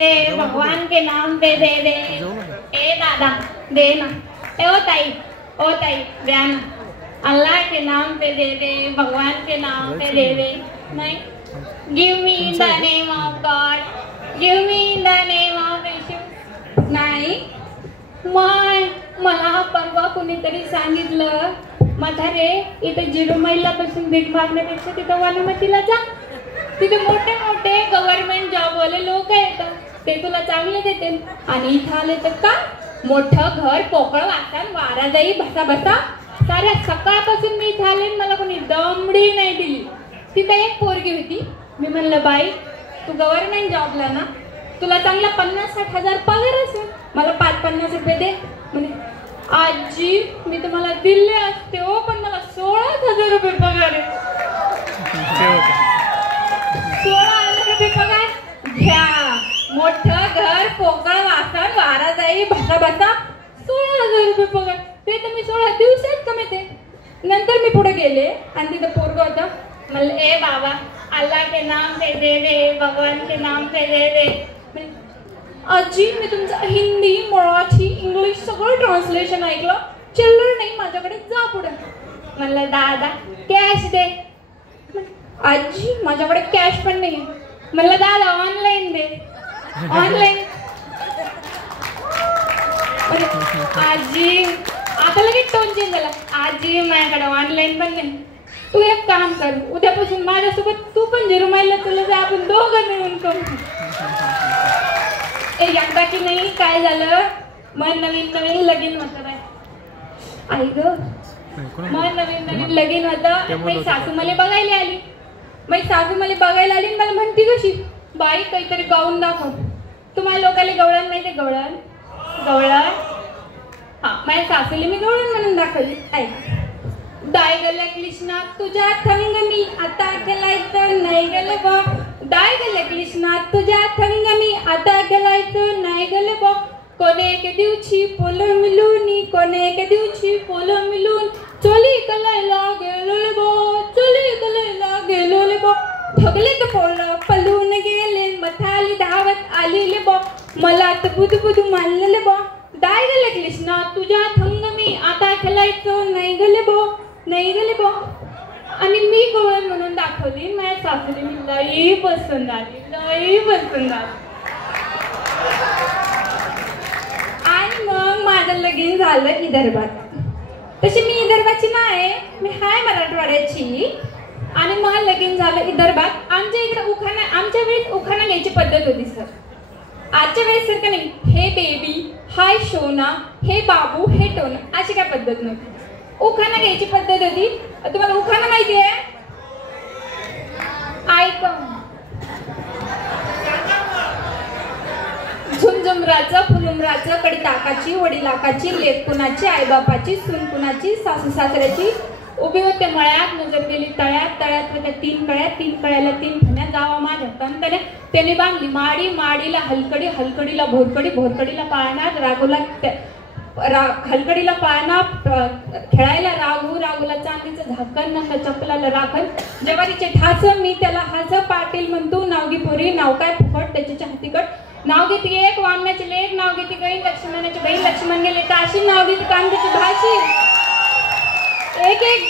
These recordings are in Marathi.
भगवान के नाम पे दे दे। ए दादा दे ना। ओ ताई द्या ना। अल्लाह के नाम पे दे दे, भगवान के नाम पे दे दे। नहीं, give me in the name of God, give me in the name of Yeshu. नाही, मला परवा कुणीतरी सांगितलं, म्हातारे इथे जिरुमाईला पासून भीक मागण्यापेक्षा तिथं वनमतीला जा, तिथे मोठे मोठे गव्हर्नमेंट जॉब वाले लोक येतात, ते तुला चांगले देते. आणि इथं आले तर का मोठं घर, पोकळ वाटण, वारा जाई बसा बसा. साऱ्या सकाळपासून मी इथं आले, मला कोणी दमडी नाही दिली. तिथं एक पोरगी होती. मी म्हणलं, बाई तू गव्हर्नमेंट जॉबला ना, तुला चांगला 50-60 हजार पगार असेल, मला 5-50 रुपये दे. म्हणजे आजी मी तुम्हाला दिले असते हो, पण मला 16,000 रुपये पगार आहे. 16,000 रुपये पगार घ्या, मोठं घर, पोकळ वासण, वारा जाई बसा बसा, 16,000 रुपये पगार. ते तर मी 16 दिवसात कमवते. नंतर मी पुढे गेले आणि तिथं पोरग होतं. म्हणलं, ए बाबा अल्लाह के नाम पे दे दे, भगवान के नाम पे दे दे. आजी मी तुमचं हिंदी, मराठी, इंग्लिश सगळं ट्रान्सलेशन ऐकलं, चिल्लर नाही माझ्याकडे, जा पुढे. म्हणलं, दादा कॅश दे. आजी माझ्याकडे कॅश पण नाही. म्हणलं, दादा ऑनलाईन दे. ऑनलाईन. आजी आता लगेच टोन चेंज झाला. आजी माझ्याकडे ऑनलाईन पण नाही. तू एक काम कर, उद्यापासून माझ्यासोबत तू पण जिरुमाईला तुला जा, आपण दोघं मिळून करू. एकदा की नाही काय झालं, मग नवीन लगीन होतं. आई ग, मग नवीन लगीन होतं. माझी सासू मला बघायला आली. मला म्हणती कशी, बाई काहीतरी गाऊन दाखव. तुम्हाला लोकांना गवळण माहिती, गवळण. हा, माझ्या सासूला मी गवळण म्हणून दाखवली. डाय गल्या कृष्णा तुझ्या थंग मी आता गेलायचं नाही गेलं बा. डाय गल्या कृष्णा तुझ्या थंग मी आता गेलायचं नाही गेलं बा. कोणे के दिवशी पोलं मिळून, कोणे के दिवशी पोलं मिळून, चोली कलायला गेलो बो, चोली कलायला गेलो बो. ठगले का पोलं पलून गेले, मथाली धावत आलेले बो, मला तर बुधू मानलेले बो. डाय गले कृष्णा तुझ्या थंग मी आता खेळायचं नाही गेले बो, नाही गेले बो. आणि मी गवळण म्हणून दाखवली. माझ्या सासूने मी लई पसंत आली. आणि मग माझं लगीन झालं विदर्भात. तशी मी विदर्भाची नाही, मी हाय मराठवाड्याची. आणि मग लगीन झालं विदर्भात. आमच्या इकडे आमच्या वेळेस उखाणा घ्यायची पद्धत होती सर. आजच्या वेळेस सारखं नाही, हे बेबी, हाय शोना, हे बाबू, हे टोना, अशी काय पद्धत नव्हती. उखाणा घ्यायची पद्धत होती. तुम्हाला उखाणा माहिती आहे? ऐक. झुमझुमराचं, फुलुमराचं, कडी ताकाची, वडी लाकाची, लेक कुणाची, आईबापाची, सून कुणाची, सासू सासऱ्याची. उभे होते मळ्यात, नजर गेली तळ्यात, तळ्यात होत्या 3 कळ्या, 3 कळ्याला 3 फण्या. जावा माझ्या तंतने, त्याने बांधली माडी, माडीला हलकडी, हलकडीला भोरकडी, भोरकडीला पाळणा, रागोला हलकडीला पाळणा, खेळायला राघू, राघूला चांदीचं झाकण, नंतर चपलाला राखण, जवारीचे ठास, मी त्याला हास, पाटील म्हणतो नावगी पोरी, नाव काय फुकट, त्याच्या हातीकट. नाव घेती एक, वामनाची लेक, नाव घेती गई, लक्ष्मणाची बहीण, लक्ष्मण गेले काशी, नाव घेती कांद्याची भाजी. एक एक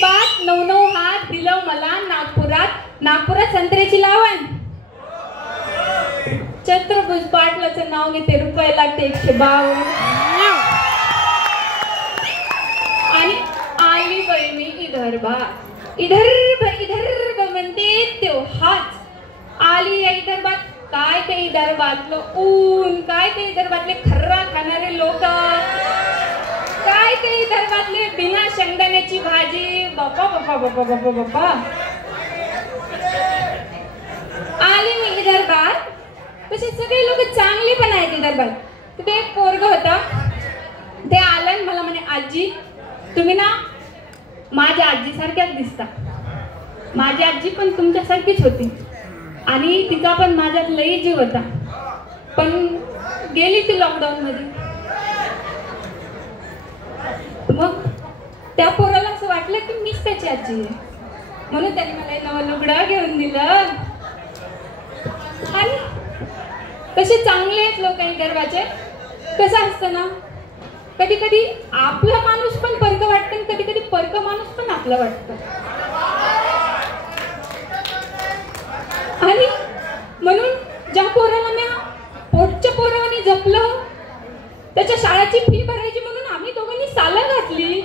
बात 9-9 हात दिलं मला नागपुरात संत्र्याची लावण. छत्रपती पाटलाचं नाव घेते, रुपये लागते 152. आणि आली बाई मी विदर्भात. विदर्भ म्हणते तो हाच. आली या विदर्भात. काय ते विदर्भातलं ऊन, काय ते विदर्भातले खर्रा खाणारे लोक, काय ते विदर्भातले बिना शेंगदाण्याची भाजी. बाप्पा बाप्पा बाप्पा बाप्पा बाप्पा. आली मी विदर्भात. तसे सगळे लोक चांगले पण आहेत विदर्भात. तिथे एक पोरग होता. ते आलं मला म्हणे, आजी तुम्ही ना माझ्या आजी सारख्याच दिसता. माझी आजी पण तुमच्यासारखीच होती आणि तिचा पण माझ्यात लई जीव होता, पण गेली ती लॉकडाऊन मध्ये. मग त्या पोराला असं वाटलं की मीच त्याची आजी आहे, म्हणून त्याने मला नवं लुगडं घेऊन दिलं. कसे चांगले आहेत लोक गर्वाचे. कसं असतं ना, कधी कधी आपला माणूस पण परक वाटतं आणि कधी कधी परक माणूस पण आपला वाटतं. आणि म्हणून ज्या पोराला मी पोटच्या पोरावानी जपलं, त्याच्या शाळेची फी भरायची म्हणून आम्ही दोघांनी साला घातली.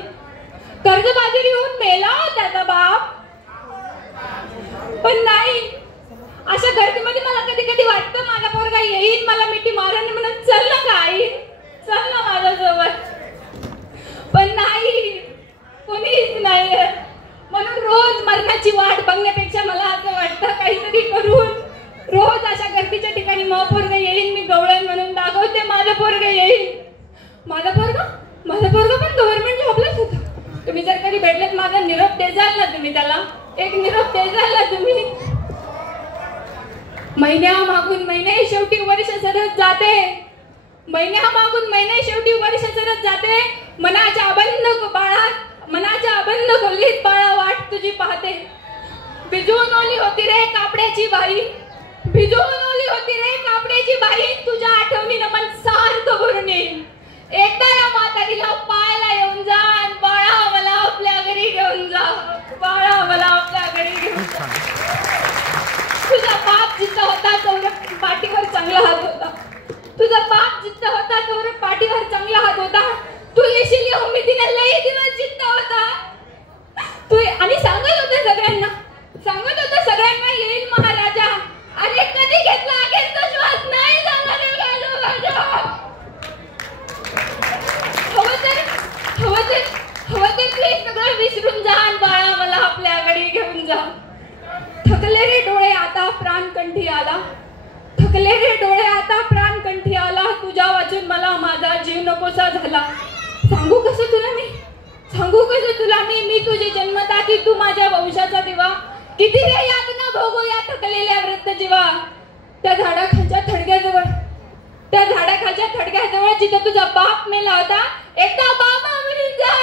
कर्जबाजारी होऊन मेला त्याचा बाप. पण नाही, अशा गर्दीमध्ये मला कधी कधी वाटतं माझा पोरगा येईल, मला मिठी मारेल म्हणून चल ना गाई, चल ना माझ्यासोबत. पण नाही, कोणीच नाही. म्हणून रोज मरणाची वाट बघण्यापेक्षा मला असं वाटतं काहीतरी करून रोज अशा गर्दीच्या ठिकाणी मग पोरग येईल, मी गवळण म्हणून दाखवते माझं पोरग येईल. माझा पोरगा पण गव्हर्नमेंट जॉबलाच होता. तुम्ही जर कधी भेटलेत माझा निरोप देजाल ना, तुम्ही त्याला एक निरोप देजाल ना तुम्ही. महिन्या मागून महिने शेवटी वर्ष सरत जाते, महिन्या मागून महिने शेवटी वर्ष सरत जाते. मनाच्या अबंध खोलीत बाळा वाट तुझी पाहते. भिजवून ओली होती रे कापड्याची बाई, भिजवून ओली होती रे कापड्याची बाई. तुझ्या आठवणीनं मन सारखं भरून येईल. एकदा या म्हातारीला पाहायला येऊन जा, बाळा मला आपल्या घरी घेऊन जा, बाळा मला आपल्या घरी घेऊन जा. तुझा बाप जिद्द होता तेवढं पाठीवर चांगला हात होता. तुझा बाप जिद्द होता तेवढं पाठीवर चांगला हात होता. तू येशील या उमेदीने लई दिवस जिद्द होता तू. आणि सांगत होता सगळ्यांना येईल महाराजा. अरे कधी घेतला अखेरचा श्वास नाही झाला रे माझा. हवं तर तू हे सगळं विसरून जा आणि बाळा मला आपल्याकडे घेऊन जा. थकले रे डोळे आता प्राणकंठी आला, थकले रे डोळे आता प्राणकंठी आला. तुझ्या वाचून मला माझा जीव नकोसा झाला. सांगू कसं तुला मी तुझी जन्मदाती, तू माझ्या वंशाचा दिवा. किती रे यातना भोगू या थकलेल्या वृद्ध जीवा. त्या झाडाखालच्या थडग्याजवळ जिथे तुझा बाप मेला होता, एकदा बाबा म्हणून जा.